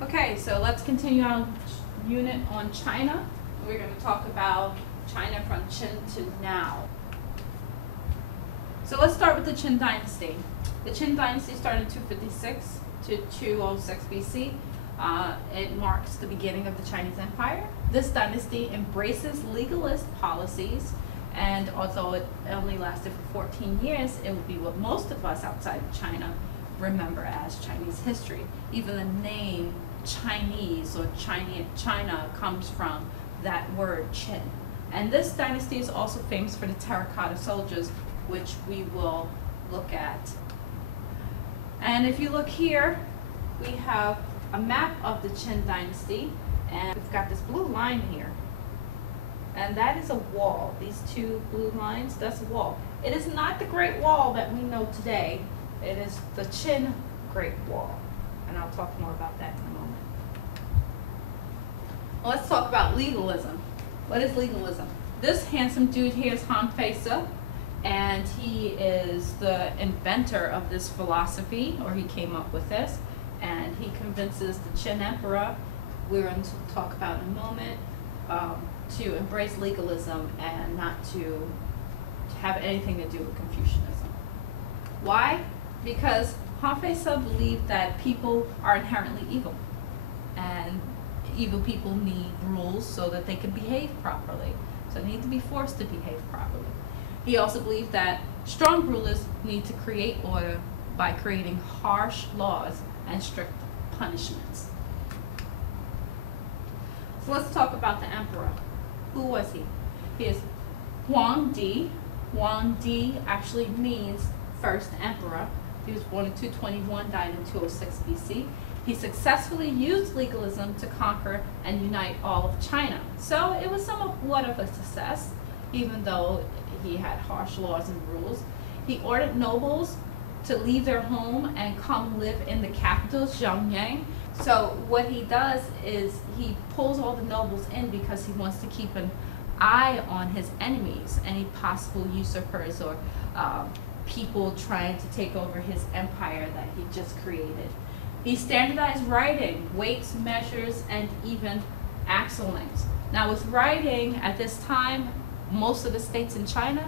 Okay, so let's continue our unit on China. We're going to talk about China from Qin to now. So let's start with the Qin Dynasty. The Qin Dynasty started in 256 to 206 BC. It marks the beginning of the Chinese Empire. This dynasty embraces legalist policies, and although it only lasted for 14 years, it will be what most of us outside of China remember as Chinese history. Even the name Chinese or China comes from that word Qin. And this dynasty is also famous for the terracotta soldiers, which we will look at. And if you look here, we have a map of the Qin dynasty, and we've got this blue line here. And that is a wall. These two blue lines, that's a wall. It is not the Great Wall that we know today. It is the Qin Great Wall. And I'll talk more about that in a moment. Well, let's talk about legalism. What is legalism? This handsome dude here is Han Feize, and he is the inventor of this philosophy, or he came up with this, and he convinces the Qin Emperor, we're going to talk about in a moment, to embrace legalism and not to have anything to do with Confucianism. Why? Because Han Feize believed that people are inherently evil, and evil people need rules so that they can behave properly. So they need to be forced to behave properly. He also believed that strong rulers need to create order by creating harsh laws and strict punishments. So let's talk about the emperor. Who was he? He is Huang Di. Huang Di actually means first emperor. He was born in 221, died in 206 BC. He successfully used legalism to conquer and unite all of China. So it was somewhat of a success, even though he had harsh laws and rules. He ordered nobles to leave their home and come live in the capital, Xiangyang. So what he does is he pulls all the nobles in because he wants to keep an eye on his enemies, any possible usurpers or people trying to take over his empire that he just created. He standardized writing, weights, measures, and even axle lengths. Now with writing at this time, most of the states in China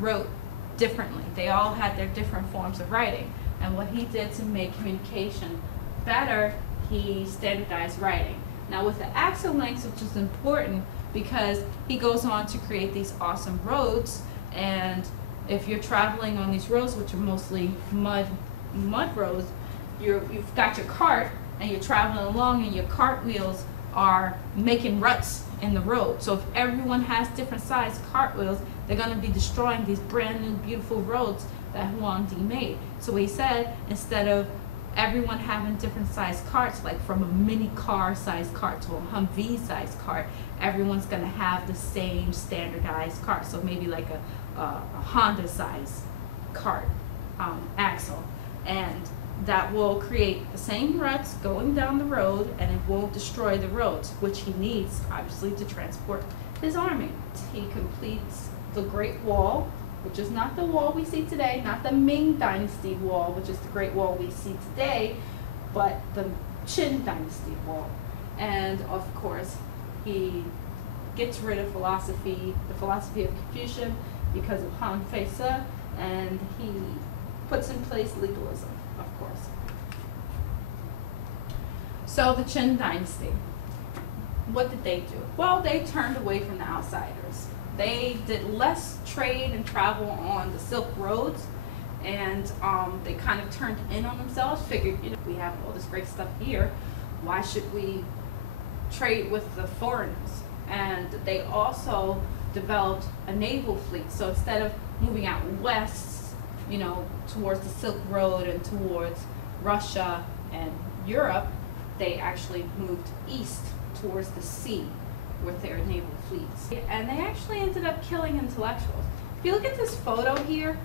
wrote differently. They all had their different forms of writing. And what he did to make communication better, he standardized writing. Now with the axle lengths, which is important because he goes on to create these awesome roads, and if you're traveling on these roads, which are mostly mud roads, you've got your cart and you're traveling along and your cart wheels are making ruts in the road. So if everyone has different sized cart wheels, they're going to be destroying these brand new beautiful roads that Huang Di made. So he said, instead of everyone having different sized carts, like from a mini car sized cart to a Humvee sized cart, everyone's going to have the same standardized cart. So maybe like a Honda sized cart axle, and that will create the same ruts going down the road, and it won't destroy the roads, which he needs obviously to transport his army. He completes the Great Wall, which is not the wall we see today, not the Ming Dynasty wall, which is the Great Wall we see today, but the Qin Dynasty wall. And of course, he gets rid of the philosophy of Confucius because of Han Feize, and he puts in place legalism, of course. So the Qin Dynasty, what did they do? Well, they turned away from the outsiders. They did less trade and travel on the Silk Roads, and they kind of turned in on themselves, figured, we have all this great stuff here, why should we trade with the foreigners? And they also developed a naval fleet. So instead of moving out west, towards the Silk Road and towards Russia and Europe, they actually moved east towards the sea with their naval fleets. And they actually ended up killing intellectuals. If you look at this photo here,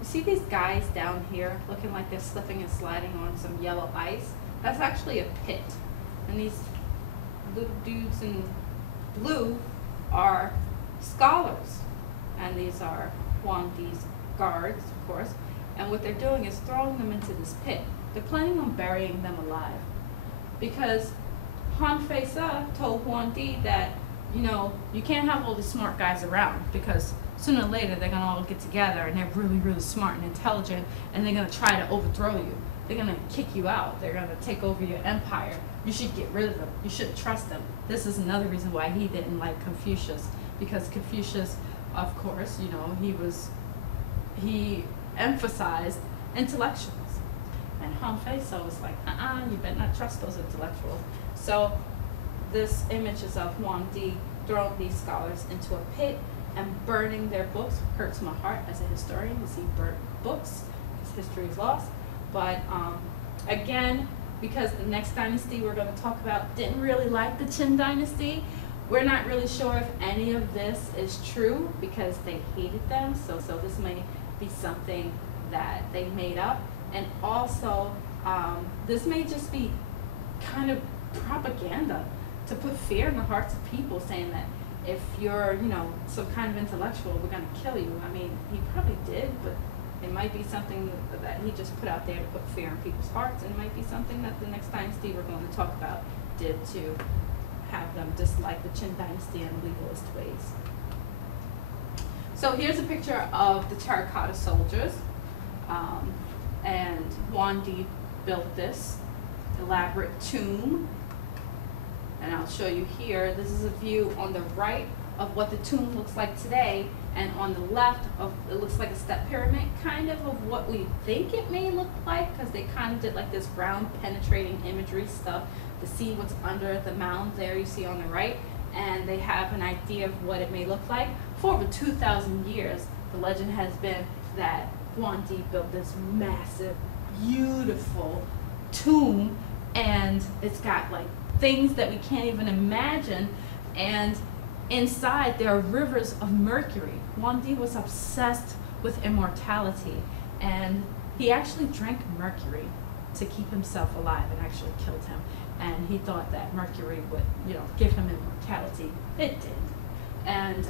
you see these guys down here looking like they're slipping and sliding on some yellow ice? That's actually a pit. And these little dudes in blue are scholars. And these are Huang Di's guards, of course. And what they're doing is throwing them into this pit. They're planning on burying them alive. because Han Fei-se told Huang Di that, you know, you can't have all these smart guys around, because sooner or later they're gonna all get together and they're really, really smart and intelligent, and they're gonna try to overthrow you. They're gonna kick you out. They're gonna take over your empire. You should get rid of them. You shouldn't trust them. This is another reason why he didn't like Confucius, because Confucius, of course, you know, he emphasized intellectuals. And Han Fei-se was like, you better not trust those intellectuals. So this image is of Huang Di throwing these scholars into a pit and burning their books. Hurts my heart as a historian to see burnt books, because history is lost. But again, because the next dynasty we're going to talk about didn't really like the Qin dynasty, we're not really sure if any of this is true, because they hated them. So this may be something that they made up. And also, this may just be kind of propaganda to put fear in the hearts of people, saying that if you're, you know, some kind of intellectual, we're going to kill you. I mean, he probably did, but it might be something that he just put out there to put fear in people's hearts, and it might be something that the next dynasty we're going to talk about did to have them dislike the Qin dynasty and legalist ways. So here's a picture of the terracotta soldiers, and Huang Di built this elaborate tomb, and I'll show you here. This is a view on the right of what the tomb looks like today, and on the left of it looks like a step pyramid, kind of what we think it may look like, because they kind of did like this ground penetrating imagery stuff to see what's under the mound there you see on the right, and they have an idea of what it may look like. For over 2,000 years, the legend has been that Huang Di built this massive, beautiful tomb, and it's got like things that we can't even imagine, and inside there are rivers of mercury. Huang Di was obsessed with immortality, and he actually drank mercury to keep himself alive, and actually killed him. And he thought that mercury would, you know, give him immortality. It did. And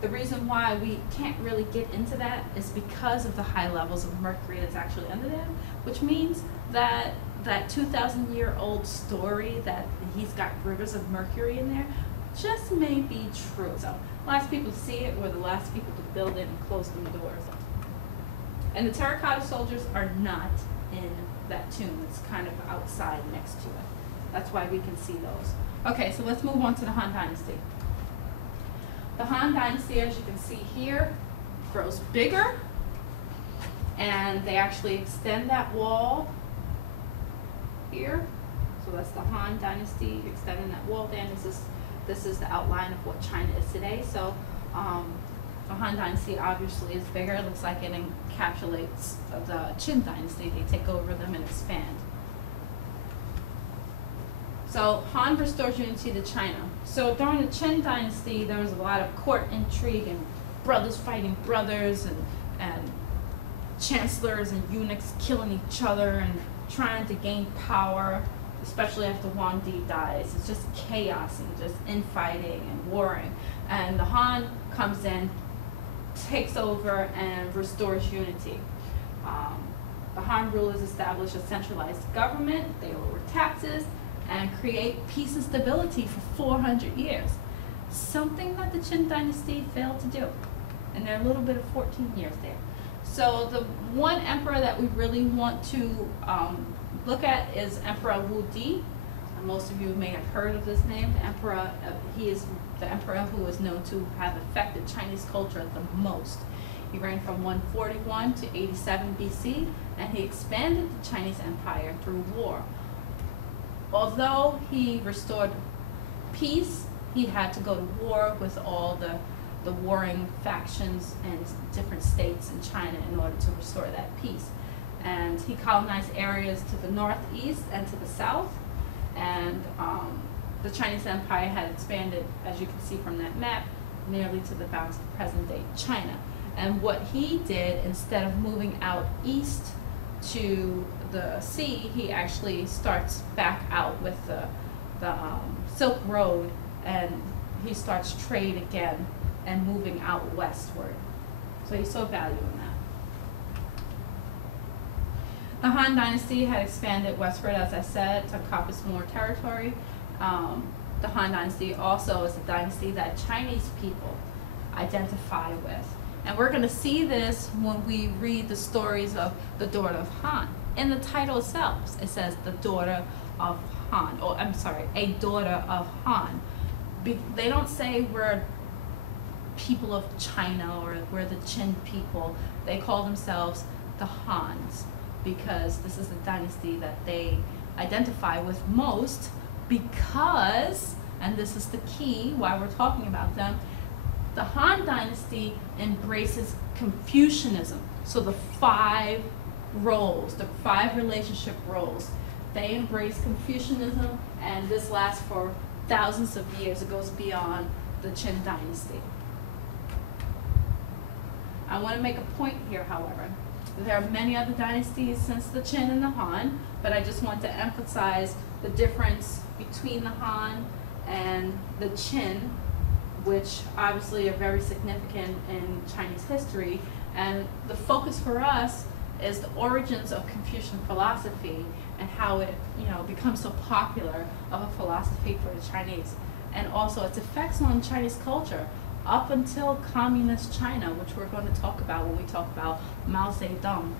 the reason why we can't really get into that is because of the high levels of mercury that's actually under there, which means that that 2,000-year-old story that he's got rivers of mercury in there just may be true. So last people to see it were the last people to build it and close the doors. And the terracotta soldiers are not in that tomb. It's kind of outside next to it. That's why we can see those. Okay, so let's move on to the Han Dynasty. The Han Dynasty, as you can see here, grows bigger, and they actually extend that wall here. So that's the Han Dynasty extending that wall there. And this is the outline of what China is today. So the Han Dynasty obviously is bigger. It looks like it encapsulates the Qin Dynasty. They take over them and expand. So Han restores unity to China. So during the Qin Dynasty, there was a lot of court intrigue and brothers fighting brothers, and chancellors and eunuchs killing each other and trying to gain power, especially after Huang Di dies. It's just chaos and just infighting and warring. And the Han comes in, takes over, and restores unity. The Han rulers establish a centralized government. They lower taxes and create peace and stability for 400 years. Something that the Qin Dynasty failed to do. And they're a little bit of 14 years there. So the one emperor that we really want to look at is Emperor Wu Di. Most of you may have heard of this name. The emperor, he is the emperor who is known to have affected Chinese culture the most. He reigned from 141 to 87 BC, and he expanded the Chinese empire through war. Although he restored peace, he had to go to war with all the warring factions and different states in China in order to restore that peace. And he colonized areas to the northeast and to the south, and the Chinese empire had expanded, as you can see from that map, nearly to the bounds of present-day China. And what he did, instead of moving out east to the sea, he actually starts back out with the Silk Road, and he starts trade again and moving out westward. So he saw value in that. The Han Dynasty had expanded westward, as I said, to encompass more territory. The Han Dynasty also is a dynasty that Chinese people identify with. And we're going to see this when we read the stories of the daughter of Han. In the title itself, it says the daughter of Han, or I'm sorry, a daughter of Han. They don't say we're people of China or we're the Qin people. They call themselves the Hans because this is the dynasty that they identify with most because, and this is the key why we're talking about them, the Han Dynasty embraces Confucianism. So the 5 roles, the 5 relationship roles, they embrace Confucianism, and this lasts for thousands of years. It goes beyond the Qin Dynasty. I want to make a point here, however. There are many other dynasties since the Qin and the Han, but I just want to emphasize the difference between the Han and the Qin, which obviously are very significant in Chinese history. And the focus for us is the origins of Confucian philosophy and how it, becomes so popular of a philosophy for the Chinese, and also its effects on Chinese culture up until communist China, which we're going to talk about when we talk about Mao Zedong.